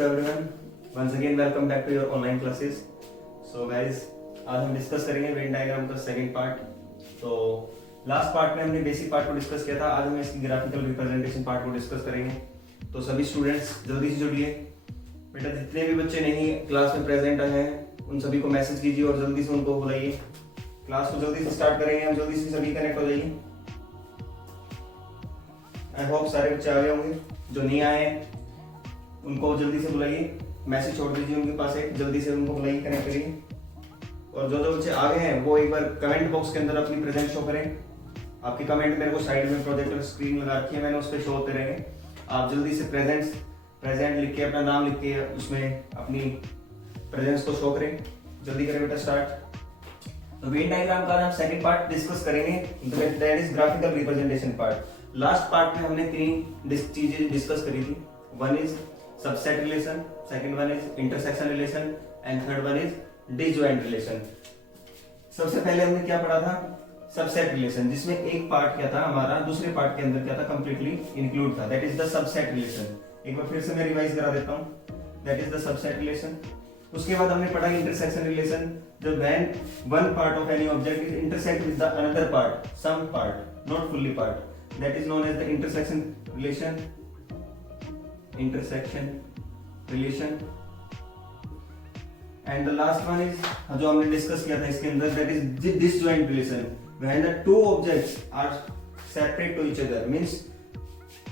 to everyone. Once again welcome back to your online classes. So guys, आज हम discuss करेंगे Venn diagram का second part. तो last part में हमने बेसिक पार्ट को डिस्कस किया था, आज हम इसकी ग्राफिकल रिप्रेजेंटेशन पार्ट को डिस्कस करेंगे। तो सभी स्टूडेंट्स जल्दी से जुड़िए। बेटा जितने भी बच्चे नहीं क्लास में प्रेजेंट हैं उन सभी को मैसेज कीजिए और जल्दी से उनको बुलाइए। क्लास को जल्दी से स्टार्ट करेंगे, हम जल्दी से सभी कनेक्ट हो जाइए। आई होप सारे बच्चे आ गए होंगे, जो नहीं आए हैं उनको जल्दी से बुलाइए, मैसेज छोड़ दीजिए उनके पास एक, जल्दी से उनको बुलाइए, कनेक्ट करिए। और जो जो बच्चे आ गए हैं वो एक बार कमेंट बॉक्स के अंदर अपनी प्रेजेंट शो करें। आपकी कमेंट मेरे को साइड में प्रोजेक्टर स्क्रीन लगा रखी है, मैंने उस पर शो होते रहेंगे। आप जल्दी से प्रेजेंट लिख के अपना नाम लिख के उसमें अपनी प्रेजेंस को शो करें। जल्दी करें बेटा स्टार्ट। तो वेन डायग्राम का हम सेकंड पार्ट डिस्कस करेंगे, that is graphical representation part. Last part में हमने तीन चीजें डिस्कस करी थी। One is subset relation, second one is intersection relation and third one is disjoint relation. सबसे पहले हमने क्या पढ़ा था? सबसेट रिलेशन, जिसमें एक पार्ट क्या था हमारा दूसरे पार्ट के अंदर क्या था, कंप्लीटली इंक्लूड था, that is the subset relation. एक बार फिर से मैं रिवाइज करा देता हूं, that is the subset relation. उसके बाद हमने पढ़ा इंटरसेक्शन रिलेशन, जब when one part of any object is intersect with the another part, some part, not fully part, that is known as the intersection relation. Intersection relation and the last one is जो हमने discuss किया था इसके अंदर, that is disjoint relation, when the two objects are separate to each other, means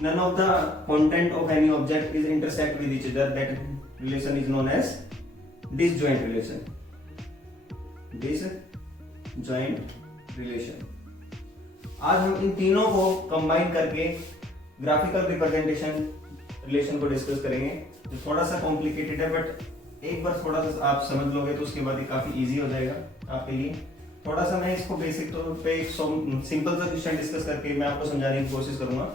none of the content of any object is intersect with each other, that relation is known as disjoint relation. Disjoint relation. आज हम इन तीनों को combine करके graphical representation relation को discuss करेंगे, जो थोड़ा सा कॉम्प्लिकेटेड है, बट एक बार थोड़ा सा आप समझ लोगे तो उसके बाद ये काफी इजी हो जाएगा आपके लिए। थोड़ा सा मैं इसको बेसिक तौर पे एक सिंपल सा क्वेश्चन डिस्कस करके मैं आपको समझाने की कोशिश करूंगा।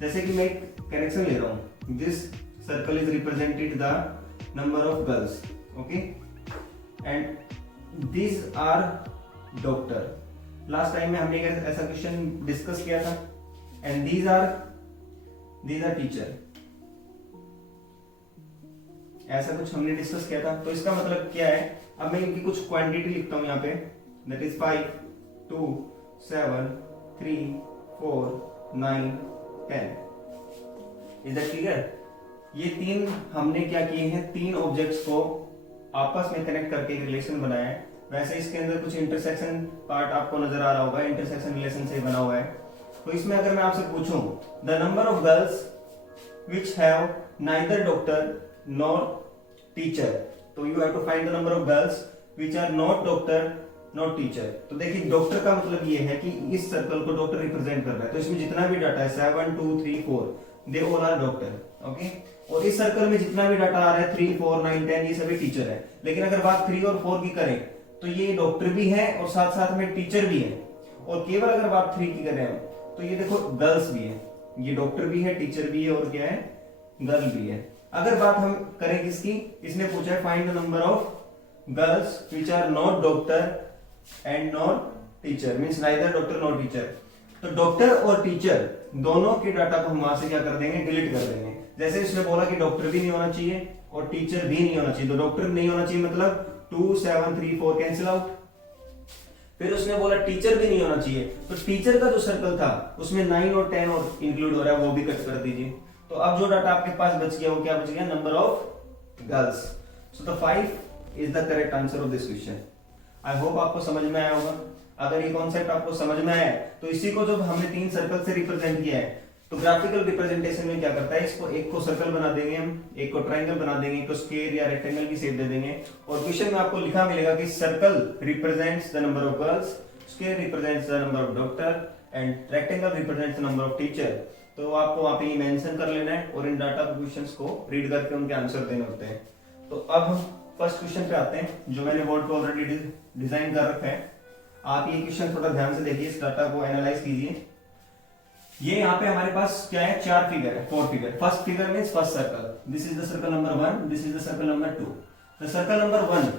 जैसे कि मैं एक करेक्शन ले रहा हूं, this circle is represented the number of girls, okay, and these are doctor. Last time में हमने एक ऐसा क्वेश्चन डिस्कस किया था, एंड दीज आर टीचर, ऐसा कुछ हमने डिस्कस किया था। तो इसका मतलब क्या है, अब मैं इनकी कुछ क्वांटिटी लिखता हूं यहाँ पे, that is 5, 2, 7, 3, 4, 9, 10। Is that clear? ये तीन हमने क्या किए हैं, तीन ऑब्जेक्ट्स को आपस में कनेक्ट करके एक रिलेशन बनाया है। वैसे इसके अंदर कुछ इंटरसेक्शन पार्ट आपको नजर आ रहा होगा, इंटरसेक्शन रिलेशन से बना हुआ है। तो इसमें अगर मैं आपसे पूछूं the number of girls which have neither doctor nor teacher, तो you have to find the number of girls which are not doctor not teacher. तो देखिए डॉक्टर का मतलब ये है कि इस सर्कल को डॉक्टर रिप्रेजेंट कर रहा है, तो इसमें जितना भी डाटा है 7, 2, 3, 4 they all are doctor, okay. और इस सर्कल में जितना भी डाटा आ रहा है 3, 4, 9, 10 ये सभी टीचर है। लेकिन अगर बात 3 और 4 की करें तो ये डॉक्टर भी है और साथ साथ में टीचर भी है। और केवल अगर बात 3 की करें तो ये देखो गर्ल्स भी है, ये डॉक्टर भी है, टीचर भी है और क्या है, गर्ल भी है। अगर बात हम करें किसकी, इसने पूछा है find the number of girls which are not doctor and not teacher, means neither doctor not teacher. तो डॉक्टर और टीचर दोनों के डाटा को हम वहां से क्या कर देंगे, डिलीट कर देंगे। जैसे इसने बोला कि डॉक्टर भी नहीं होना चाहिए और टीचर भी नहीं होना चाहिए, तो डॉक्टर नहीं होना चाहिए मतलब 2, 7, 3, 4 कैंसिल आउट। फिर उसने बोला टीचर भी नहीं होना चाहिए, तो टीचर का जो सर्कल था उसमें 9 और 10 और इंक्लूड हो रहा है, वो भी कट कर दीजिए। तो अब जो डाटा आपके पास बच गया वो क्या बच गया, number of girls. So the 5 is the correct answer of this question. I hope आपको समझ में आया होगा। अगर ये कॉन्सेप्ट आपको समझ में आया तो इसी को जब हमने 3 सर्कल से रिप्रेजेंट किया है, तो ग्राफिकल रिप्रेजेंटेशन में क्या करता है, इसको एक को सर्कल बना देंगे हम, एक को ट्रायंगल बना देंगे, एक को स्क्वायर या रेक्टेंगल की शेप दे देंगे। और क्वेश्चन में आपको लिखा मिलेगा कि circle represents the number of girls, square represents the number of doctor and rectangle represents the number of teacher. तो आपको वहां पे मेंशन कर लेना है और इन डाटा क्वेश्चंस को रीड करके उनके आंसर देने होते हैं। तो अब हम फर्स्ट क्वेश्चन पे आते हैं, जो मैंने बोर्ड पे ऑलरेडी डिजाइन कर रखा है। आप ये क्वेश्चन थोड़ा ध्यान से देखिए, इस डाटा को एनालाइज कीजिए। ये यहाँ पे हमारे पास क्या है, 4 फिगर है, 4 figure. First figure means first circle, this is the circle number 1, this is the circle number 2। The circle number 1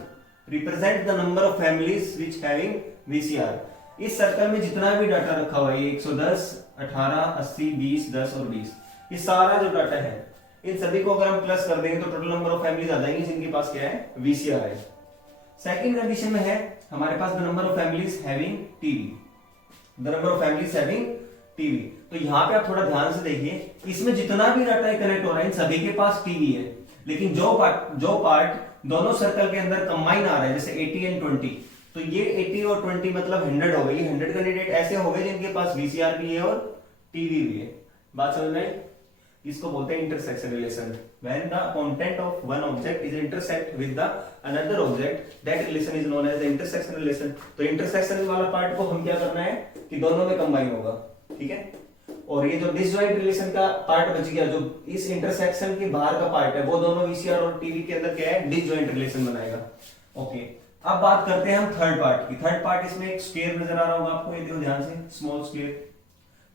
represent the number of families which having VCR। इस सर्कल में जितना भी डाटा रखा हुआ है 110, 18, 80, 20, 10 और 20, ये सारा जो डाटा है इन सभी को अगर हम प्लस कर देंगे तो टोटल नंबर ऑफ फैमिलीज आ जाएंगी जिनके पास क्या है, वीसीआर है। सेकंड कंडीशन में है हमारे पास the number of families having TV, the number of families having TV. तो यहाँ पे आप थोड़ा ध्यान से देखिए, इसमें जितना भी डाटा कनेक्ट हो रहा है इन सभी के पास टीवी है, लेकिन जो पार्ट दोनों सर्कल के अंदर कंबाइन आ रहा है, जैसे 80 एंड 20, तो ये 80 और 20 मतलब 100 हो गए। ये 100 कैंडिडेट ऐसे हो गए जिनके पास वीसीआर भी है और टीवी भी है। बात समझ में आई? इसको बोलते हैं intersection relation. When the content of one object is intersect with the another object, that relation is known as the intersection relation. तो इंटरसेक्शन वाला पार्ट को हम क्या करना है कि दोनों में कंबाइन होगा, ठीक है। और ये जो डिसजॉइंट रिलेशन का पार्ट बच गया, जो इस इंटरसेक्शन के बाहर का पार्ट है, वो दोनों वीसीआर और टीवी के अंदर क्या है, डिसजॉइंट रिलेशन बनाएगा। ओके, अब बात करते हैं हम थर्ड पार्ट की। थर्ड पार्ट, इसमें एक स्क्वायर नजर आ रहा होगा आपको, ये देखो ध्यान से, स्मॉल स्क्वायर।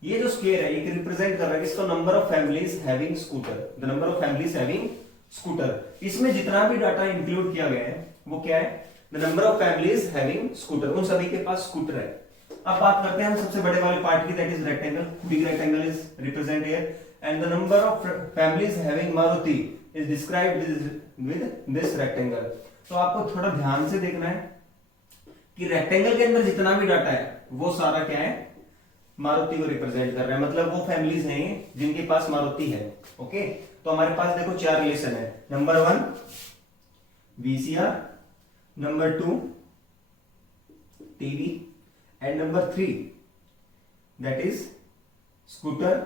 ये जो स्क्वायर है ये रिप्रेजेंट कर रहा है इसको number of families having scooter, the number of families having scooter. इसमें जितना भी डाटा इंक्लूड किया गया है वो क्या है, the number of families having scooter, उन सभी के पास स्कूटर है। अब बात करते हैं हम सबसे बड़े वाले पार्ट की, that is rectangle. Big rectangle is represent here and the number of families having Maruti is described with this rectangle. तो आपको थोड़ा ध्यान से देखना है कि रेक्टेंगल के अंदर जितना भी डाटा है वो सारा क्या है, मारुति को रिप्रेजेंट कर रहा है, मतलब वो फैमिलीज हैं जिनके पास मारुति है। ओके, तो हमारे पास देखो 4 रिलेशन है। Number 1 VCR, number 2 TV and number 3 that is scooter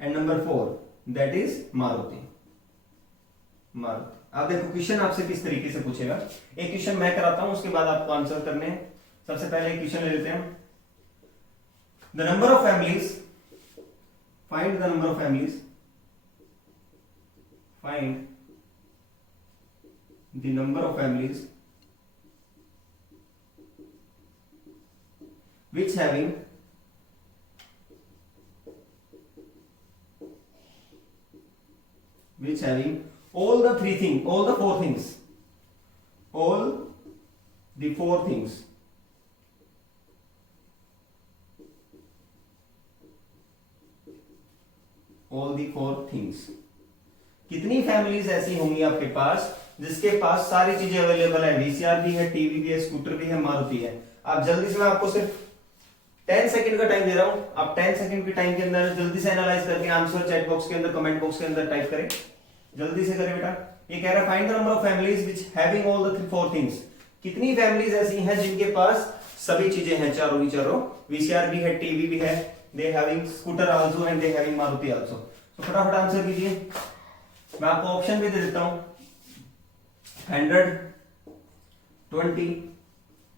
and number 4 that is Maruti. आप देखो क्वेश्चन आपसे किस तरीके से पूछेगा। एक क्वेश्चन मैं कराता हूं, उसके बाद आपको आंसर करने हैं। सबसे पहले एक क्वेश्चन ले लेते हैं। The number of families, find the number of families, find the number of families which having all the four things, all the four things, all the four things। कितनी फैमिलीज ऐसी होंगी आपके पास जिसके पास सारी चीजें अवेलेबल है, वीसीआर भी है, टीवी भी है, स्कूटर भी है, मारुति है। आप जल्दी से, मैं आपको सिर्फ 10 सेकंड का टाइम दे रहा हूं, आप 10 सेकंड के टाइम के अंदर जल्दी से एनालाइज करके आंसर चैट बॉक्स के अंदर, कमेंट बॉक्स के अंदर टाइप करें, जल्दी से करें बेटा। ये कह रहा है find the number of families which having all the four things. कितनी फैमिलीज ऐसी हैं जिनके पास सभी चीजें हैं, चारों की चारों, वीसीआर भी है, टीवी भी है, they having scooter also and they having Maruti also। तो फटाफट आंसर कीजिए। मैं आपको ऑप्शन भी दे देता हूं, 100, 20,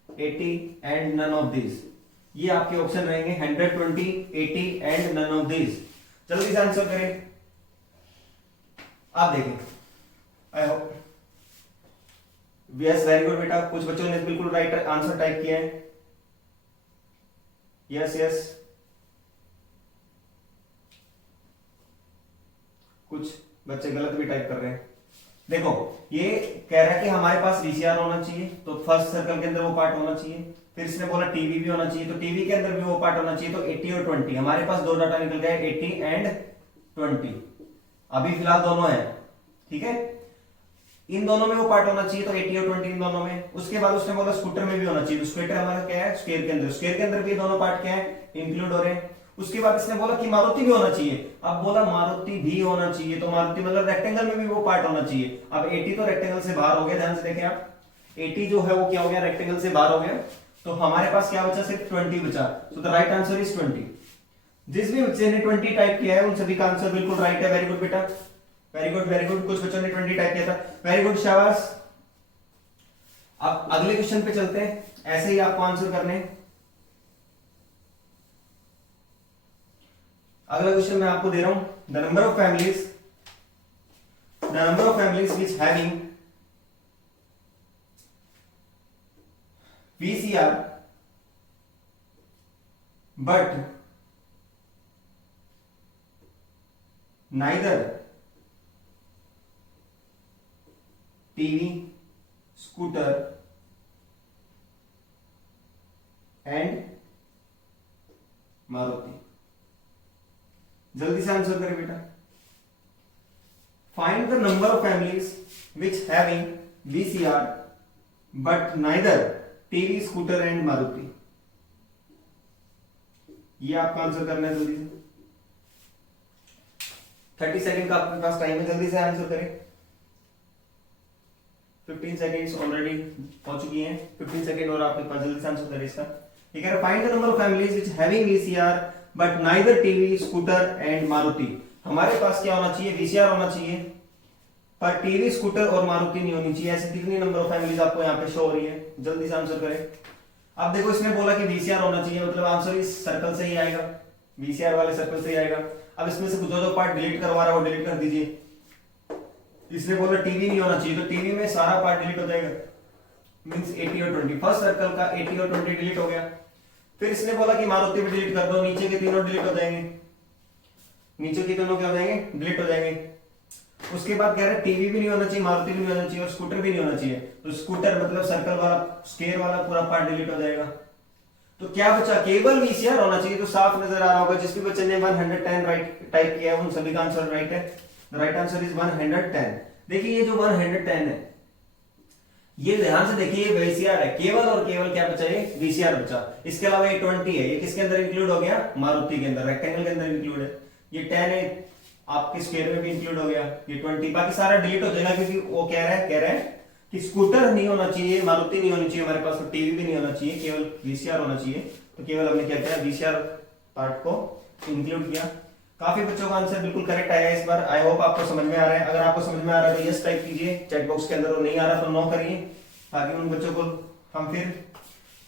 80 एंड नन ऑफ दिस। ये आपके ऑप्शन रहेंगे, 100, 20, 80 एंड नन ऑफ दिस। जल्दी से आंसर करें। आप देखें, I hope, yes very good बेटा। कुछ बच्चों ने बिल्कुल राइट आंसर टाइप किया है, यस यस। कुछ बच्चे गलत भी टाइप कर रहे हैं। देखो, ये कह रहा है कि हमारे पास वीसीआर होना चाहिए, तो फर्स्ट सर्कल के अंदर वो पार्ट होना चाहिए। फिर इसने बोला टीवी भी होना चाहिए, तो टीवी के अंदर भी वो पार्ट होना चाहिए। तो 80 और 20, हमारे पास दो डाटा निकल गए, 80 एंड 20। अभी फिलहाल दोनों है, ठीक है। इन दोनों में वो पार्ट होना चाहिए, तो 80 और 20 इन दोनों में। उसके बाद उसने बोला स्कूटर में भी होना चाहिए, तो स्कूटर हमारा क्या है, स्क्वायर के अंदर भी दोनों पार्ट क्या है, इंक्लूड हो रहे हैं। उसके बाद इसने बोला कि मारुति भी होना चाहिए। अब बोला मारुति भी होना चाहिए, तो मारुति मतलब रेक्टेंगल में भी वो पार्ट होना चाहिए। अब 80 तो रेक्टेंगल से बाहर हो गया, ध्यान से देखें आप, 80 जो है वो क्या हो गया, रेक्टेंगल से बाहर हो गया। तो हमारे पास क्या बचा, सिर्फ 20 बचा। So the right answer is 20। जिस भी बच्चे ने 20 टाइप किया है उन सभी का आंसर बिल्कुल राइट है। वेरी गुड बेटा, वेरी गुड वेरी गुड। कुछ बच्चों ने 20 टाइप किया था, वेरी गुड, शाबाश। अब अगले क्वेश्चन पे चलते हैं, ऐसे ही आपको आंसर करने। अगला क्वेश्चन मैं आपको दे रहा हूं, the number of families which having VCR but neither TV, scooter and Maruti. जल्दी से आंसर करें बेटा। Find the number of families which having VCR but neither TV, scooter and Maruti. ये आपका आंसर करना है जल्दी से। 30 सेकंड का आपके पास टाइम है, जल्दी से आंसर करें। 15 सेकंड्स ऑलरेडी हो चुकी हैं, 15 सेकंड और आपके पास, जल्दी से आंसर करें इसका। ये कह रहा है find the number of families which having VCR but neither TV, scooter and Maruti. हमारे पास क्या होना चाहिए? VCR होना चाहिए, पर टीवी, स्कूटर और मारुति नहीं होनी चाहिए। ऐसी कितनी नंबर ऑफ फैमिलीज आपको यहाँ पे शो हो रही है? जल्दी से आंसर करें। अब देखो इसने बोला कि VCR होना चाहिए, मतलब आंसर इस सर्कल से ही आएगा, VCR वाले सर्कल से ही आएगा। अब इसमें से जो जो पार्ट डिलीट करवा रहा है वो डिलीट कर दीजिए। इसने बोला टीवी नहीं होना चाहिए, तो टीवी में सारा पार्ट डिलीट हो जाएगा, मींस 80 और 20। फर्स्ट सर्कल का 80 और 20 डिलीट हो गया। फिर इसने बोला कि मारुति भी डिलीट कर दो, नीचे के तीनों डिलीट हो जाएंगे, नीचे के तीनों क्या हो जाएंगे? डिलीट हो जाएंगे। उसके बाद कह रहे हैं टीवी भी नहीं होना चाहिए, मारुति भी नहीं होना चाहिए और स्कूटर भी नहीं होना चाहिए। तो स्कूटर मतलब सर्कल वाला, स्क्वायर वाला पूरा पार्ट डिलीट हो जाएगा। तो क्या बचा? केवल VCR होना चाहिए। तो साफ नजर आ रहा होगा, जिस भी बच्चे ने 110 राइट टाइप किया है उन सभी का आंसर राइट है। The right answer is 110। देखिए ये जो 110 है, ये ध्यान से देखिए, ये VCR है, केवल और केवल क्या बचा? ये VCR बचा। इसके अलावा ये 20 है, ये किसके अंदर इंक्लूड हो गया? मारुति के अंदर, रेक्टेंगल के अंदर इंक्लूड है। ये 10 है, आपके स्क्वायर में भी इंक्लूड हो गया। ये 20, बाकी सारा डिलीट हो जाएगा, क्योंकि वो कह रहा है कि स्कूटर नहीं होना चाहिए, मारुति नहीं होनी चाहिए हमारे पास, तो टीवी भी नहीं होना चाहिए, केवल VCR होना चाहिए। तो केवल हमने क्या किया? VCR पार्ट को इंक्लूड किया। काफी बच्चों का आंसर बिल्कुल करेक्ट आया इस बार। आई होप आपको समझ में आ रहा है। अगर आपको समझ में आ रहा है तो यस टाइप कीजिए चैट बॉक्स के अंदर, और नहीं आ रहा तो नो करिए, ताकि उन बच्चों को हम फिर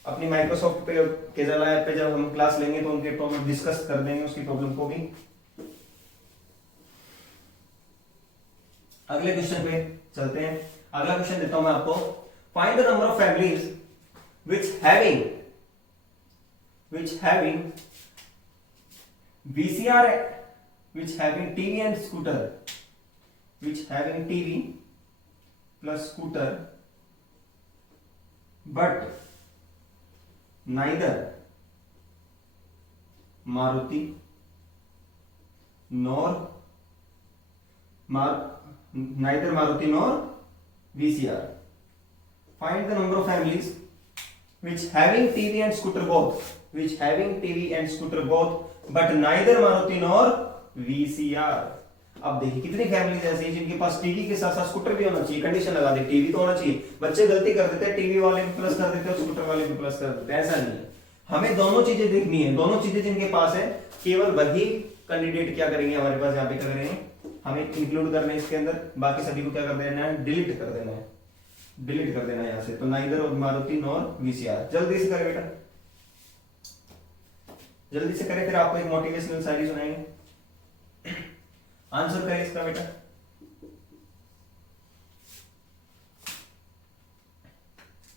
अपनी माइक्रोसॉफ्ट पे केजला ऐप पे जब हम क्लास लेंगे तो उनके प्रॉब्लम डिस्कस कर देंगे, उसकी प्रॉब्लम को भी। अगले क्वेश्चन पे चलते हैं। अगला क्वेश्चन देता हूं मैं आपको। Find the number of families which having VCR, which having TV and scooter, which having TV plus scooter but neither Maruti nor VCR. Find the number of families which having TV and scooter both, but neither Maruti nor VCR. अब देखिए कितनी families ऐसी हैं जिनके पास TV के साथ साथ scooter भी होना चाहिए। कंडीशन लगा दे, टीवी तो होना चाहिए। बच्चे गलती कर देते हैं, टीवी वाले भी प्लस कर देते हैं, स्कूटर वाले भी प्लस कर देते हैं। ऐसा नहीं है, हमें दोनों चीजें देखनी है। दोनों चीजें जिनके पास है, केवल वही कैंडिडेट क्या करेंगे हमारे पास यहाँ पे कर रहे हैं, हमें इंक्लूड करना है इसके अंदर। बाकी सभी को क्या कर देना है? डिलीट कर देना है, डिलीट कर देना है यहाँ से। तो नाइदर मारुति नॉर VCR। जल्दी से करें बेटा, जल्दी से करें, फिर आपको एक मोटिवेशनल शायरी सुनाएंगे। आंसर करें इसका बेटा।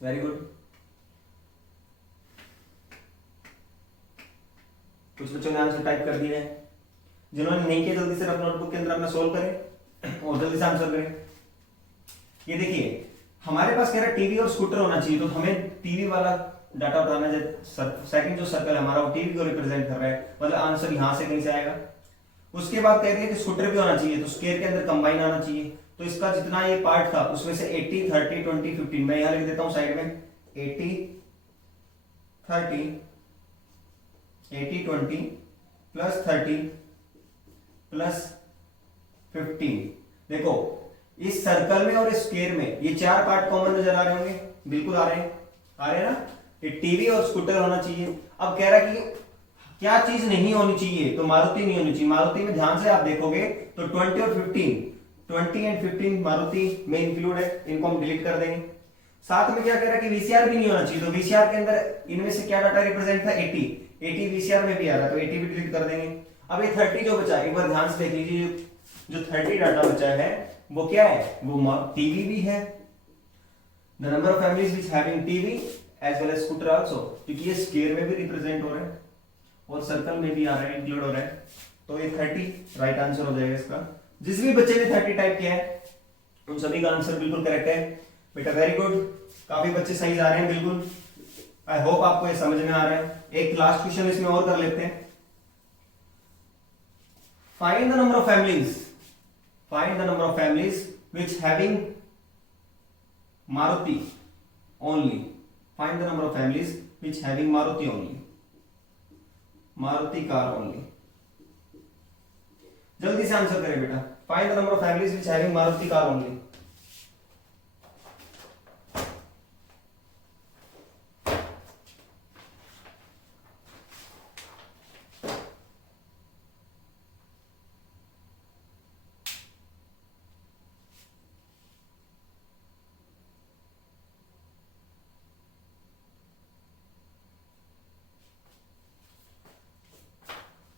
Very good. कुछ बच्चों ने आंसर टाइप कर दिया है, जिन्होंने नहीं किया जल्दी से अपना नोटबुक के अंदर अपना सोल्व करें और जल्दी से आंसर करें। ये देखिए हमारे पास कह रहा है टीवी और स्कूटर होना चाहिए, तो हमें टीवी वाला डाटा उठाना है। सेकंड जो सर्कल है हमारा वो टीवी को रिप्रेजेंट कर रहा है, मतलब आंसर यहां से कहीं से आएगा। उसके बाद कह रही है कि स्कूटर भी होना चाहिए, तो स्क्वायर के अंदर कंबाइन आना चाहिए। तो इसका जितना ये पार्ट था उसमें से 80 30 20 15 मैं यहां लिख देता हूं साइड में। 80 30 80 20 प्लस 30 प्लस 15। देखो इस सर्कल में और इस स्क्वायर में ये चार पार्ट कॉमन नजर आ रहे होंगे, बिल्कुल आ रहे हैं ना। ये टीवी और स्कूटर होना चाहिए। अब कह रहा है कि क्या चीज नहीं होनी चाहिए, तो मारुति नहीं होनी चाहिए। मारुति में ध्यान से आप देखोगे तो 20 और 15, 20 एंड 15 मारुति में इंक्लूड है, इनको हम डिलीट कर देंगे। साथ में क्या कह रहा है कि VCR भी नहीं होना चाहिए, तो VCR के अंदर इनमें से क्या डाटा रिप्रेजेंट था? 80 VCR में भी आ रहा है, तो 80 भी डिलीट कर देंगे। अब ये 30 जो बचा, एक बार ध्यान से देख लीजिए, जो 30 डाटा बचा है वो क्या है? वो टीवी भी है। The number of families which having TV as well as scooter also, क्योंकि ये स्क्वायर में भी रिप्रेजेंट हो रहा है और सर्कल में भी आ रहा है, इंक्लूड हो रहा है। तो ये 30 राइट आंसर हो जाएगा इसका। जिस भी बच्चे ने 30 टाइप किया है उन सभी का आंसर बिल्कुल करेक्ट है बेटा, वेरी गुड। काफी बच्चे सही जा रहे हैं बिल्कुल। आई होप आपको ये समझ में आ रहा है। एक लास्ट क्वेश्चन इसमें और कर लेते हैं। Find the number of families find the number of families which having Maruti only, find the number of families which having Maruti only, Maruti car only. जल्दी से आंसर करें बेटा, find the number of families which having Maruti car only.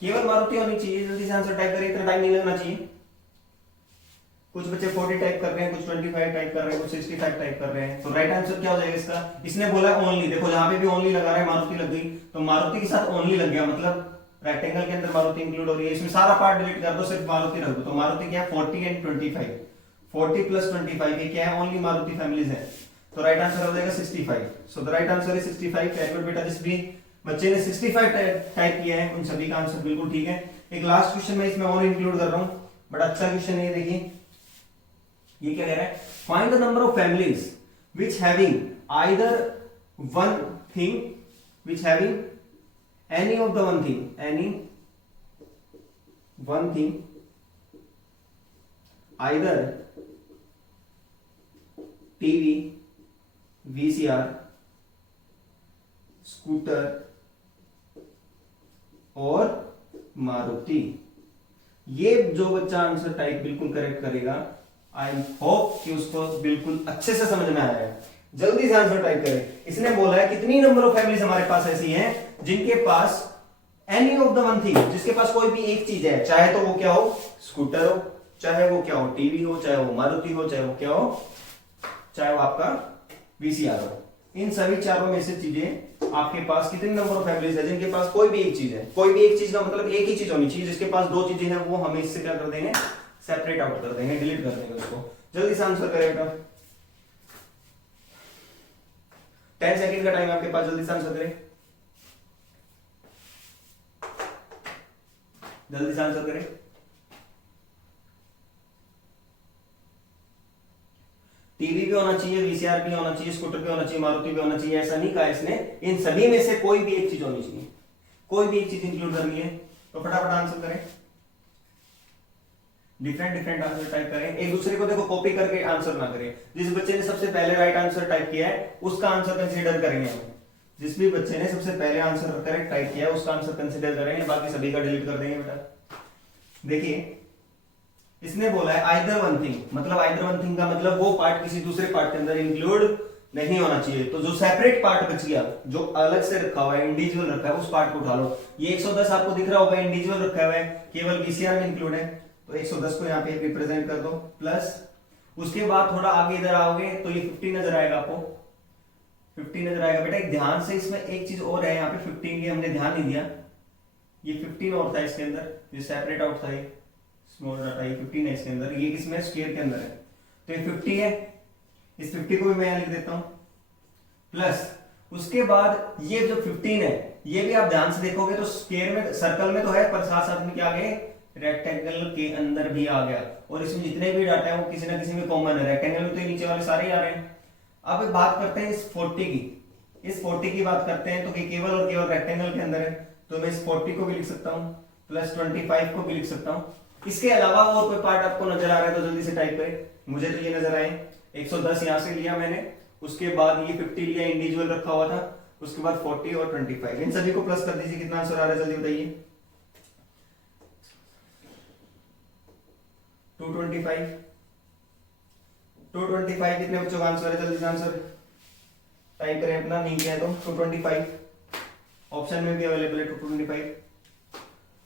केवल मारुति होनी चाहिए, जल्दी से answer type करिए, इतना टाइम नहीं लगना चाहिए। कुछ बच्चे 40 टाइप कर रहे हैं, कुछ 25 टाइप कर रहे हैं, कुछ 65 टाइप कर रहे हैं। तो राइट आंसर क्या हो जाएगा इसका? इसने बोला ओनली, देखो जहां पे भी ओनली लगा रहा है मारुति लग गई, तो मारुति के साथ ओनली लग गया, मतलब रेक्टेंगल के अंदर मारुति इंक्लूड हो रही है। इसमें सारा पार्ट डिलीट कर दो, सिर्फ मारुति रख दो। तो मारुति क्या है? 40 एंड 25, 40 प्लस 25 ये क्या है? ओनली मारुति फैमिलीज है। तो राइट आंसर हो जाएगा 65। So the right answer is 65। Very good बेटा, जिस भी बच्चे ने 65 टाइप किया है उन सभी का आंसर बिल्कुल ठीक है। एक लास्ट क्वेश्चन मैं इसमें और इंक्लूड कर रहा हूं, बड़ा अच्छा क्वेश्चन है। देखिए ये क्या कह रहा है? Find the number of families which having either one thing, which having any of the one thing, any one thing, either TV, VCR, scooter और मारुति। ये जो बच्चा आंसर टाइप बिल्कुल करेक्ट करेगा, आई होप कि उसको बिल्कुल अच्छे से समझ में आया है। जल्दी से आंसर टाइप करें। इसने बोला है कितनी नंबर ऑफ फैमिलीज हमारे पास ऐसी हैं जिनके पास any of the one thing, जिसके पास कोई भी एक चीज है, चाहे तो वो क्या हो? स्कूटर हो, चाहे वो क्या हो? टीवी हो, चाहे वो मारुति हो, चाहे वो क्या हो? चाहे वो आपका वीसीआर हो। इन सभी चारों में से चीजें आपके पास कितने नंबर ऑफ फैमिलीज है जिनके पास कोई भी एक चीज है? कोई भी एक चीज का मतलब एक ही चीज होनी चाहिए। जिसके पास दो चीजें हैं वो हमें इससे क्या कर देंगे? सेपरेट आउट कर देंगे, डिलीट कर देंगे उसको। जल्दी से आंसर करें बेटा, 10 सेकंड का टाइम आपके पास, जल्दी से आंसर करें, जल्दी से आंसर करें। टीवी भी होना चाहिए, वीसीआर भी होना चाहिए, स्कूटर भी होना चाहिए, मारुति भी होना चाहिए, ऐसा नहीं कहा इसने। इन सभी में से कोई भी एक चीज होनी चाहिए, कोई भी एक चीज इंक्लूड करनी है। तो फटाफट आंसर करें, डिफरेंट आंसर टाइप करें। एक दूसरे को देखो कॉपी करके आंसर ना करें। जिस बच्चे ने सबसे पहले राइट आंसर टाइप किया है उसका आंसर कंसीडर करेंगे हम। जिस भी बच्चे ने सबसे पहले आंसर करेक्ट टाइप किया है उसका आंसर कंसीडर करेंगे, बाकी सभी का डिलीट कर देंगे बेटा। देखिए इसने बोला है आइदर वन थिंग, मतलब आइदर वन थिंग का मतलब वो पार्ट किसी दूसरे पार्ट के अंदर इंक्लूड नहीं होना चाहिए। तो जो सेपरेट पार्ट बच गया, जो अलग से रखा हुआ है, इंडिविजुअल रखा है, उस पार्ट को उठा लो। ये 110 आपको दिख रहा होगा, इंडिविजुअल रखा हुआ है, केवल वीसीआर में इंक्लूड है। तो 110 को यहाँ पे रिप्रेजेंट कर दो, प्लस उसके बाद थोड़ा आगे इधर आओगे तो ये 50 नजर आएगा आपको, 50 नजर आएगा। बेटा एक ध्यान से इसमें एक चीज और है, यहाँ पे 15 की हमने ध्यान नहीं दिया, ये 15 और था इसके अंदर, ये सेपरेट आउट था, ये स्मॉल डाटा, ये 15 है इसके अंदर, ये किसमें? स्क्वायर के अंदर है। तो ये 50 है, इस 50 को भी मैं यहां लिख देता हूं, प्लस उसके बाद ये जो 15 है ये भी आप ध्यान से देखोगे तो स्क्वायर में, सर्कल में तो है पर साथ साथ में क्या आ गए? रेक्टेंगल के अंदर भी आ गया। और इसमें जितने भी डाटा है वो किसी ना किसी में कॉमन है, रेक्टेंगल में तो ये नीचे वाले सारे ही आ रहे हैं। अब बात करते हैं इस 40 की, इस 40 की बात करते हैं तो केवल और केवल रेक्टेंगल के अंदर है। तो मैं इस 40 को भी लिख सकता हूं, प्लस 25 को भी लिख सकता हूं। इसके अलावा और कोई पार्ट आपको नजर आ रहा है तो जल्दी से टाइप करें। मुझे तो ये नजर आए, 110 यहां से लिया मैंने, उसके बाद ये 50 लिया, इंडिविजुअल रखा हुआ था, उसके बाद 40 और 25, इन सभी को प्लस कर दीजिए। कितना आंसर आ रहा है जल्दी बताइए? 225। 225 कितने बच्चों का आंसर है? जल्दी से आंसर टाइप करें अपना, नहीं किया तो 225 ऑप्शन में भी अवेलेबल है।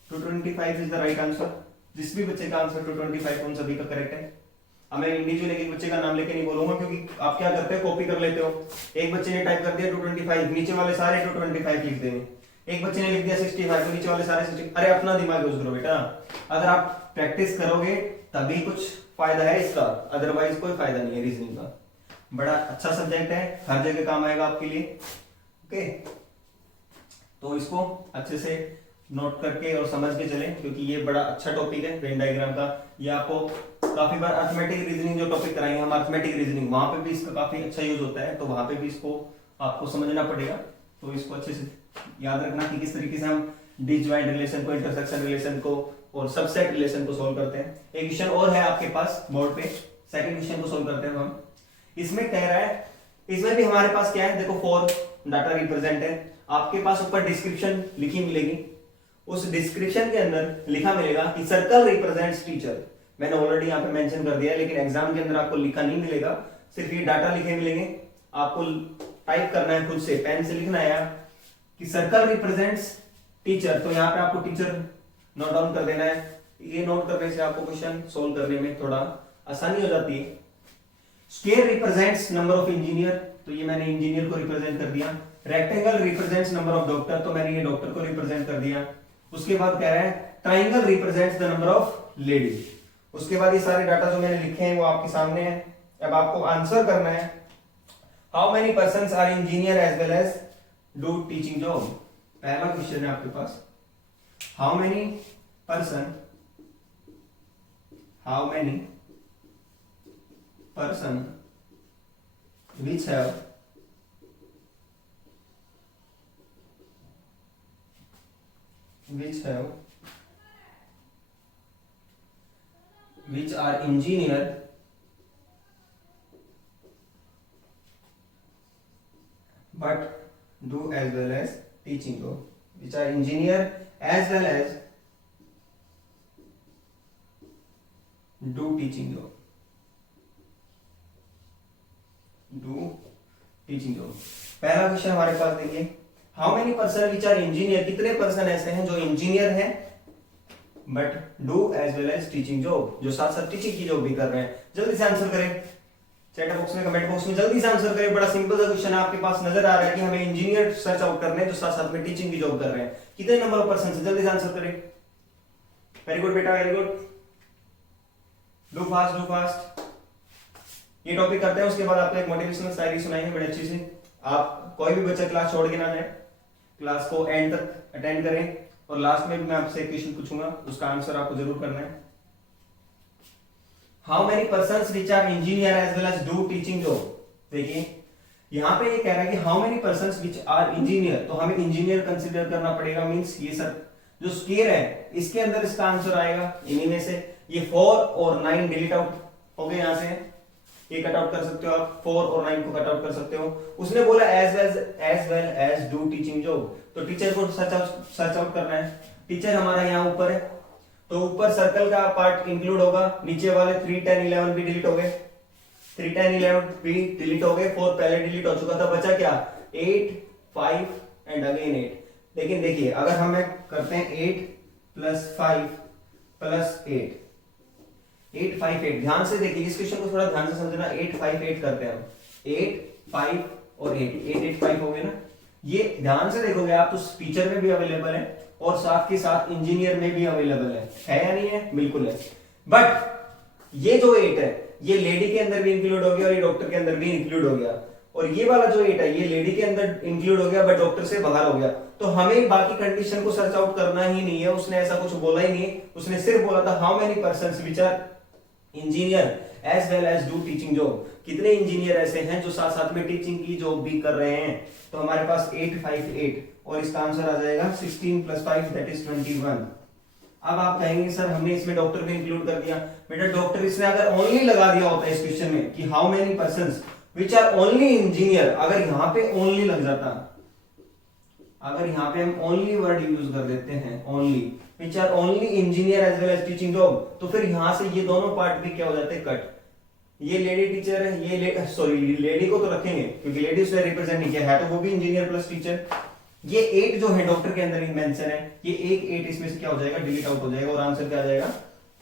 225 इज द राइट आंसर। जिस भी बच्चे का आंसर 225 उन सभी का करेक्ट है। अब मैं इंडिविजुअल एक बच्चे का नाम लेके नहीं बोलूंगा क्योंकि आप क्या करते हो, कॉपी कर लेते हो। एक बच्चे ने टाइप कर दिया 225, नीचे वाले सारे 225 लिख देंगे। एक बच्चे ने लिख दिया 65, तो नीचे वाले सारे 60। अरे अपना दिमाग यूज करो बेटा, अगर आप प्रैक्टिस करोगे तभी कुछ फायदा है इसका, अदरवाइज कोई फायदा नहीं है रीजनिंग का। बड़ा अच्छा सब्जेक्ट है, हर जगह काम आएगा आपके लिए। ओके, तो इसको अच्छे से नोट करके और समझ के चलें क्योंकि ये बड़ा अच्छा टॉपिक है वेन डायग्राम का। ये आपको काफी बार अर्थमेटिक रीजनिंग जो टॉपिक कराएंगे हम, अर्थमेटिक रीजनिंग, वहां पे भी इसका काफी अच्छा यूज होता है, तो वहां पे भी इसको आपको समझना पड़ेगा। तो इसको अच्छे से याद रखना कि किस तरीके से हम डिसजॉइंट रिलेशन को, इंटरसेक्शन रिलेशन को और सबसेट रिलेशन को सोल्व करते हैं। एक क्वेश्चन और है आपके पास बोर्ड पे, सेकंड क्वेश्चन को सोल्व करते हैं हम। इसमें कह रहा है, इसमें भी हमारे पास क्या है, देखो 4 डाटा रिप्रेजेंट है, आपके पास ऊपर डिस्क्रिप्शन लिखी मिलेगी, उस डिस्क्रिप्शन के अंदर लिखा मिलेगा कि सर्कल रिप्रेजेंट्स टीचर। मैंने ऑलरेडी यहाँ पे मेंशन कर दिया है, लेकिन एग्जाम के अंदर आपको लिखा नहीं मिलेगा, सिर्फ ये डाटा लिखे मिलेंगे, आपको टाइप करना है खुद से, पेन से लिखना है कि सर्कल रिप्रेजेंट्स टीचर। तो यहाँ पे आपको टीचर नोट डाउन कर देना है, ये नोट करने से आपको क्वेश्चन सोल्व करने में थोड़ा आसानी हो जाती है। Square represents number of engineer, तो ये मैंने इंजीनियर को रिप्रेजेंट कर दिया। Rectangle represents number of doctor, तो मैंने ये डॉक्टर को रिप्रेजेंट कर दिया। उसके बाद कह रहा है triangle represents the number of ladies. उसके बाद ये सारे डाटा जो मैंने लिखे हैं वो आपके सामने है। अब आपको आंसर करना है, how many persons are engineer as well as do teaching job. पहला क्वेश्चन है आपके पास, how many person which are engineer but do as well as teaching job, which are engineer as well as do teaching job, पहला question हमारे पास देखिए, how many person which are engineer, कितने person ऐसे हैं जो इंजीनियर हैं but do as well as teaching job, जो साथ साथ टीचिंग की जॉब भी कर रहे हैं। जल्दी से आंसर करें, चैट बॉक्स में, कमेंट बॉक्स में जल्दी से आंसर करें। बड़ा सिंपल सा क्वेश्चन है, आपके पास नजर आ रहा है कि हमें इंजीनियर सर्च आउट करने हैं जो साथ साथ में टीचिंग की जॉब कर रहे हैं। कितने नंबर ऑफ पर्सन, जल्दी से आंसर करें। वेरी गुड बेटा, वेरी गुड, डू फास्ट। ये टॉपिक करते हैं, उसके बाद आपको एक मोटिवेशनल शायरी सुनाएंगे बड़े अच्छी से। आप कोई भी बच्चा क्लास छोड़ के ना जाए, क्लास को एंड तक अटेंड करें, और लास्ट में भी मैं आपसे एक क्वेश्चन पूछूंगा, उसका आंसर आपको जरूर करना है। How many persons which are engineer as well as do teaching job. देखिए यहां पे ये कह रहा है कि how many persons which are engineer, तो हमें इंजीनियर कंसीडर करना पड़ेगा, मींस ये सब जो स्क्वायर है इसके अंदर इसका आंसर आएगा इन्हीं में से। ये 4 और 9 डिलीट आउट हो गए, यहां से ये कट आउट कर सकते हो आप, 4 और 9 को कट आउट कर सकते हो। उसने बोला as well as do teaching job, तो टीचर को सर्च आउट करना है। टीचर हमारा यहाँ ऊपर है, तो ऊपर सर्कल का पार्ट इंक्लूड होगा, नीचे वाले 3, 10, 11 भी डिलीट हो गए, 3, 10, 11 भी डिलीट हो गए, 4 पहले डिलीट हो चुका था, बचा क्या 8, 5 एंड अगेन 8। लेकिन देखिए अगर हम करते हैं 8 + 5 + 8, 8, 5, 8, ध्यान से देखिए इस क्वेश्चन को थोड़ा ध्यान से समझना। 8, 5, 8 करते हैं हम, 8, 5 और 8, 8, 8, 5 हो गए ना। ये ध्यान से देखोगे आप तो टीचर में भी अवेलेबल है और साथ के साथ इंजीनियर में भी अवेलेबल है या नहीं है? बिल्कुल है। बट ये जो 8 है ये लेडी के अंदर भी इंक्लूड हो गया और ये डॉक्टर के अंदर भी इंक्लूड हो गया, और ये वाला जो 8 है ये लेडी के अंदर इंक्लूड हो गया बट डॉक्टर से बाहर हो गया। तो हमें बाकी कंडीशन को सर्च आउट करना ही नहीं है, उसने ऐसा कुछ बोला ही नहीं, उसने सिर्फ बोला था how many persons which are engineer as well as do teaching job, कितने इंजीनियर ऐसे हैं जो साथ साथ में टीचिंग की जॉब भी कर रहे हैं। तो हमारे पास 8, 5, 8 और इसका आंसर आ जाएगा 16 + 5 दैट इज 21। अब आप कहेंगे सर हमने इसमें डॉक्टर को इंक्लूड कर दिया। बेटा डॉक्टर इसने अगर ओनली लगा दिया होता इस क्वेश्चन में कि how many persons which are only engineer, अगर यहां पे ओनली लग जाता, अगर यहां पे हम ओनली वर्ड यूज कर देते हैं only, which are only engineer as well as teaching job, तो फिर यहां से ये दोनों पार्ट भी क्या हो जाते हैं कट। ये लेडी टीचर है, ये सॉरी लेडी को तो रखेंगे क्योंकि लेडी उसने रिप्रेजेंट नहीं किया है, तो वो भी इंजीनियर प्लस टीचर। ये 8 जो है डॉक्टर के अंदर मेंशन है, ये एक 8 इसमें से क्या हो जाएगा डिलीट आउट हो जाएगा और आंसर क्या आ जाएगा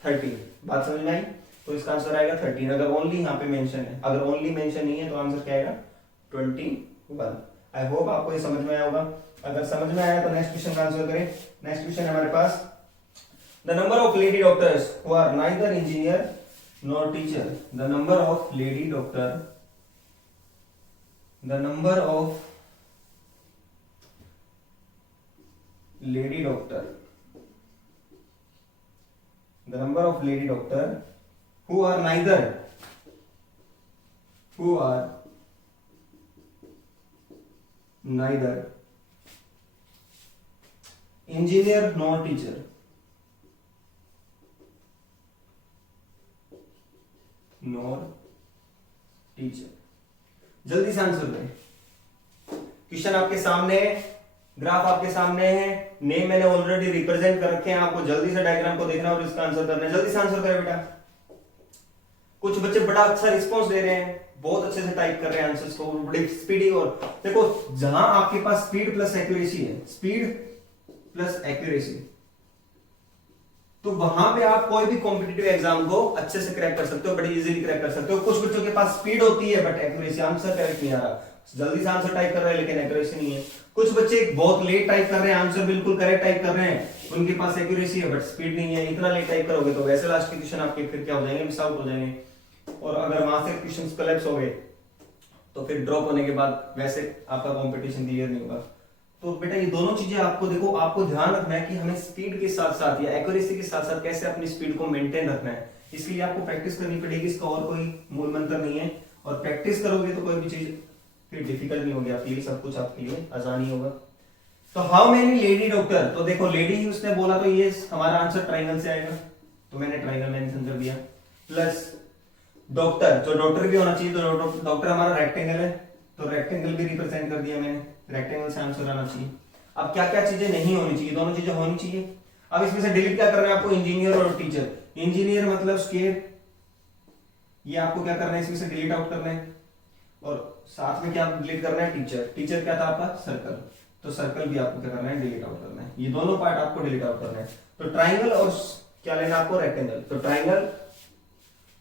13। बात समझ में आई? तो इसका आंसर आएगा 13 अगर ओनली यहाँ पे मेंशन है। अगर ओनली मेंशन नहीं है तो आंसर क्या आएगा 21। आई होप आपको ये समझ में आया होगा। अगर समझ में आया तो नेक्स्ट क्वेश्चन का आंसर करें। नेक्स्ट क्वेश्चन हमारे पास, the number of lady doctors who are neither engineer nor teacher, the number of lady doctor, the number of lady doctor who are neither engineer nor teacher. जल्दी से answer करें। Question आपके सामने है, graph आपके सामने है, नेम मैंने ऑलरेडी रिप्रेजेंट कर रखे हैं, आपको जल्दी से डायग्राम को देखना और इसका आंसर करना है। जल्दी से आंसर करें बेटा। कुछ बच्चे बड़ा अच्छा रिस्पॉन्स दे रहे हैं, बहुत अच्छे से टाइप कर रहे हैं आंसर्स को, बड़ी स्पीडी। और देखो जहां आपके पास स्पीड प्लस एक्यूरेसी है, स्पीड प्लस एक्यूरेसी, तो वहां पे आप कोई भी कॉम्पिटिटिव एग्जाम को अच्छे से क्रैक कर सकते हो, बड़ी इजीली क्रैक कर सकते हो। कुछ बच्चों के पास स्पीड होती है बट एक्यूरेसी, आंसर करेक्ट नहीं आ रहा, जल्दी से आंसर टाइप कर रहे हैं लेकिन एक्यूरेसी नहीं है। कुछ बच्चे बहुत लेट टाइप कर रहे हैं, आंसर बिल्कुल करेक्ट टाइप कर रहे हैं, उनके पास एक्यूरेसी है बट स्पीड नहीं है। इतना लेट टाइप करोगे तो वैसे लास्ट के क्वेश्चन आपके फिर क्या हो जाएंगे, मिस आउट हो जाएंगे। और अगर वहां से क्वेश्चंस कोलैप्स हो गए तो फिर ड्रॉप होने के बाद वैसे आपका कंपटीशन क्लियर नहीं होगा। तो बेटा ये दोनों चीजें आपको देखो, आपको ध्यान रखना है कि हमें स्पीड के साथ साथ या एक्यूरेसी के साथ साथ कैसे अपनी स्पीड को मेंटेन रखना है। इसके लिए आपको प्रैक्टिस करनी पड़ेगी, इसका और कोई मूल मंत्र नहीं है। और प्रैक्टिस करोगे तो कोई भी चीज फिर डिफिकल्ट नहीं होगी आपके लिए, सब कुछ आपके लिए आसान ही होगा। तो हाउ मेनी लेडी डॉक्टर, तो देखो लेडी ही उसने बोला तो ये हमारा आंसर ट्राइंगल से आएगा, तो मैंने ट्राइंगल मेंशन कर दिया। प्लस डॉक्टर, तो डॉक्टर भी होना चाहिए, तो डॉक्टर हमारा रेक्टेंगल है तो रेक्टेंगल भी रिप्रेजेंट कर दिया मैंने, रेक्टेंगल से आंसर आना चाहिए। अब क्या क्या चीजें नहीं होनी चाहिए, दोनों चीजें होनी चाहिए। अब इसमें से डिलीट क्या करना है आपको, इंजीनियर और टीचर। इंजीनियर मतलब स्केयर, ये आपको क्या करना है, इसमें से डिलीट आउट करना है। और साथ में क्या डिलीट करना है, टीचर। टीचर क्या था आपका, सर्कल, तो सर्कल भी आपको क्या करना है, डिलीट आउट करना है। ये दोनों पार्ट आपको डिलीट आउट करना है। तो ट्राइंगल और क्या लेना आपको, रेक्टेंगल। तो ट्राइंगल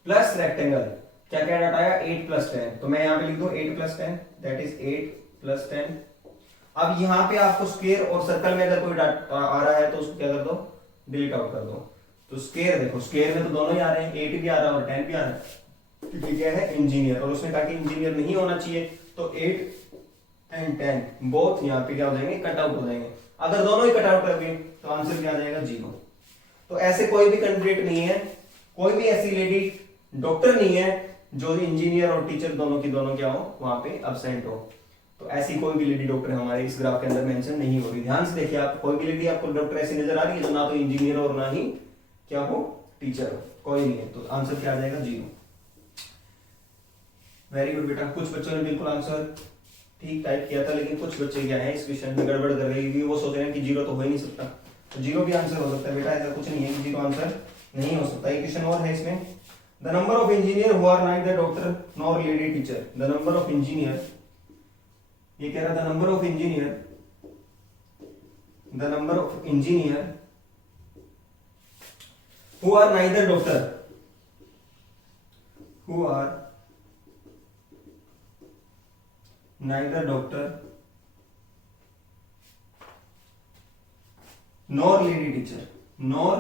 प्लस रेक्टेंगल क्या क्या डाटा आया, 8 + 10, तो मैं यहाँ पे लिख दूं 8 + 10 दैट इज 8 + 10। अब यहाँ पे आपको स्क्वायर और सर्कल में अगर कोई डाटा आ रहा है तो उसको क्या कर दो, डिलीट आउट कर दो। तो स्क्वायर देखो, स्क्वायर में तो दोनों ही आ रहे हैं, 8 भी आ रहा है और 10 भी आ रहा है, क्योंकि क्या है इंजीनियर, और उसने कहा कि इंजीनियर नहीं होना चाहिए, तो 8 and 10 बोथ यहाँ पे क्या हो जाएंगे, कट आउट हो जाएंगे। अगर दोनों ही कट आउट कर गए तो आंसर क्या आ जाएगा, 0। तो ऐसे कोई भी कैंडिडेट नहीं है, कोई भी ऐसी लेडी डॉक्टर नहीं है जो इंजीनियर और टीचर दोनों की दोनों क्या हो वहां पे अब्सेंट हो। तो ऐसी कोई भी लेडी डॉक्टर हमारे इस ग्राफ के अंदर मेंशन नहीं होगी। ध्यान से देखिए आप, कोई भी लेडी आपको डॉक्टर ऐसी नजर आ रही है जो ना तो इंजीनियर और ना ही क्या हो, टीचर हो, कोई नहीं है। तो आंसर क्या आ जाएगा, 0। वेरी गुड बेटा। कुछ बच्चों ने बिल्कुल आंसर ठीक टाइप किया था, लेकिन कुछ बच्चे क्या है इस क्वेश्चन में गड़बड़ कर रहे हैं, वो सोच रहे हैं कि 0 तो हो ही नहीं सकता। तो 0 भी आंसर हो सकता है बेटा, ऐसा कुछ नहीं है कि 0 आंसर नहीं हो सकता। एक क्वेश्चन और है इसमें, the number of engineer who are neither doctor nor lady teacher. The number of engineer, ये कह रहा था number of engineer, the number of engineer who are neither doctor, who are neither doctor nor lady teacher, nor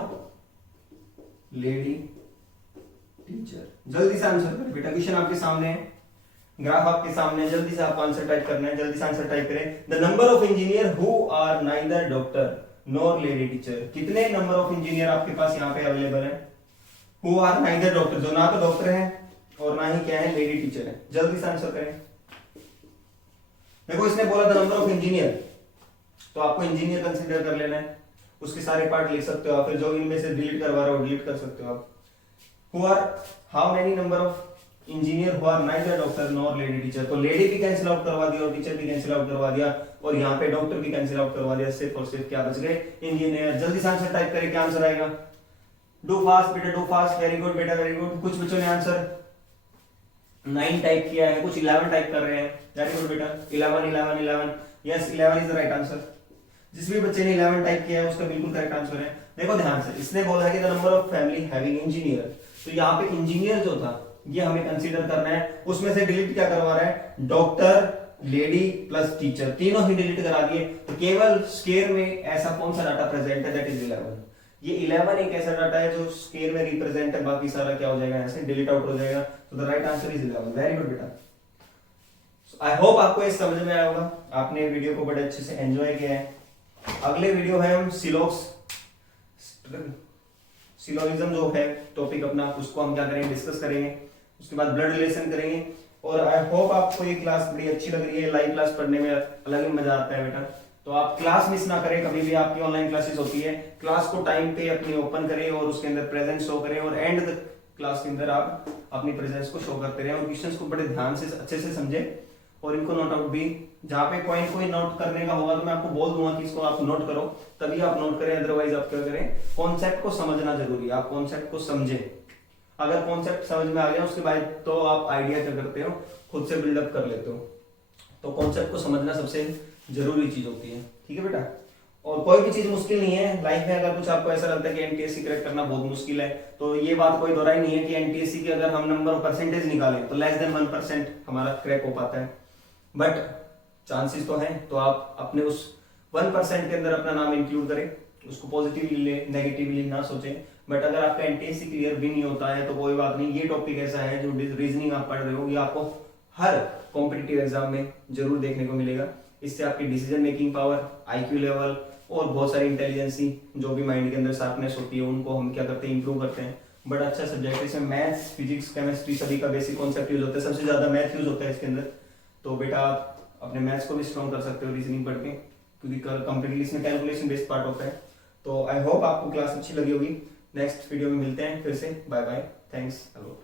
lady teacher. जल्दी से answer करें बेटा, question आपके सामने है, ग्राफ आपके सामने है, जल्दी से आपको आंसर टाइप करना है, जल्दी से आंसर टाइप करें। The number of engineer who are neither doctor nor lady teacher. कितने नंबर ऑफ इंजीनियर आपके पास यहाँ पे अवेलेबल है, हु आर नाइदर डॉक्टर, जो ना तो डॉक्टर है और ना ही क्या है, लेडी टीचर है। जल्दी से आंसर करें। देखो इसने बोला था नंबर ऑफ इंजीनियर, तो आपको इंजीनियर कंसीडर कर लेना है, उसके सारे पार्ट लिख सकते हो आप, फिर जो इनमें से डिलीट करवा रहे हो डिलीट कर सकते हो आप। Who are, how many number of engineer who are neither doctor nor lady teacher. तो लेडी भी कैंसिल आउट करवा दिया और टीचर भी कैंसिल आउट करवा दिया, और यहाँ पे डॉक्टर भी कैंसिल आउट करवा दिया, सिर्फ और सिर्फ क्या बच गए, इंजीनियर। जल्दी से आंसर टाइप करें, क्या आंसर आएगा, डू फास्ट बेटा, डू फास्ट। वेरी गुड बेटा, वेरी गुड। कुछ बच्चों ने आंसर 9 टाइप किया है, कुछ 11 टाइप कर रहे हैं। वेरी गुड बेटा, 11 11 11, yes 11 is the right answer. जिस भी बच्चे ने 11 टाइप किया है उसका बिल्कुल करेक्ट आंसर है। देखो ध्यान से, इसने बोला है कि the number of family having engineer, तो यहाँ पे इंजीनियर जो था ये हमें कंसीडर करना है, उसमें से डिलीट क्या करवा रहा है, डॉक्टर, लेडी प्लस टीचर, तीनों ही डिलीट करा दिए। तो केवल स्केयर में ऐसा कौन सा डाटा प्रेजेंट है, दैट इज 11। ये 11 एक ऐसा डाटा है जो स्केयर में रिप्रेजेंट है, बाकी सारा क्या हो जाएगा, ऐसे डिलीट आउट हो जाएगा। तो the right answer is 11। Very good बेटा, आई होप आपको ये समझ में आया होगा, आपने वीडियो को बड़े अच्छे से एंजॉय किया है। अगले वीडियो है हम सिलोक्स सिलोजिज्म जो है टॉपिक अपना, उसको हम क्या करेंगे, डिस्कस करेंगे। उसके बाद ब्लड रिलेशन करेंगे। और आई होप आपको ये क्लास बड़ी अच्छी लग रही है। लाइव क्लास पढ़ने में अलग ही मजा आता है बेटा, तो आप क्लास मिस ना करें कभी भी। आपकी ऑनलाइन क्लासेस होती है, क्लास को टाइम पे अपनी ओपन करें और उसके अंदर प्रेजेंस शो करें, और एंड क्लास के अंदर आप अपनी प्रेजेंस को शो करते रहें और क्वेश्चंस को बड़े ध्यान से अच्छे से समझें और इनको नोट आउट भी, जहां पे पॉइंट कोई नोट करने का होगा तो मैं आपको बोल दूंगा कि इसको आप नोट करो, तभी आप नोट करें, अदरवाइज आप क्या करें, कॉन्सेप्ट को समझना जरूरी है। आप कॉन्सेप्ट को समझें, अगर कॉन्सेप्ट समझ में आ गया उसके बाद तो आप आइडिया क्या करते हो, खुद से बिल्डअप कर लेते हो। तो कॉन्सेप्ट को समझना सबसे जरूरी चीज होती है, ठीक है बेटा। और कोई भी चीज मुश्किल नहीं है लाइफ में। अगर कुछ आपको ऐसा लगता है कि एनटीएससी क्रैक करना बहुत मुश्किल है, तो ये बात कोई दोहराई नहीं है कि एनटीएससी के अगर हम नंबर परसेंटेज निकालें तो लेस देन 1% हमारा क्रैक हो पाता है, बट चांसेस तो हैं। तो आप अपने उस 1% के अंदर अपना नाम इंक्लूड करें, उसको पॉजिटिवली ले, नेगेटिवली ना सोचें। बट अगर आपका एनटीएससी क्लियर भी नहीं होता है तो कोई बात नहीं, ये टॉपिक ऐसा है जो रीजनिंग आप पढ़ रहे हो, ये आपको हर कॉम्पिटिटिव एग्जाम में जरूर देखने को मिलेगा। इससे आपकी decision making power, IQ level और बहुत सारी इंटेलिजेंसी, जो भी माइंड के अंदर शार्पनेस होती है, उनको हम क्या करते हैं, इंप्रूव करते हैं। बड़ा अच्छा सब्जेक्ट है, इसमें मैथ्स, फिजिक्स, केमिस्ट्री सभी का बेसिक कॉन्सेप्ट यूज होता है। सबसे ज्यादा मैथ यूज होता है इसके अंदर। तो बेटा आप अपने मैथ्स को भी स्ट्रॉन्ग कर सकते हो रीजनिंग पढ़ के, क्योंकि कंप्लीटली इसमें कैलकुलेशन बेस्ड पार्ट होता है। तो आई होप आपको क्लास अच्छी लगी होगी। नेक्स्ट वीडियो में मिलते हैं फिर से। Bye bye, thanks a lot.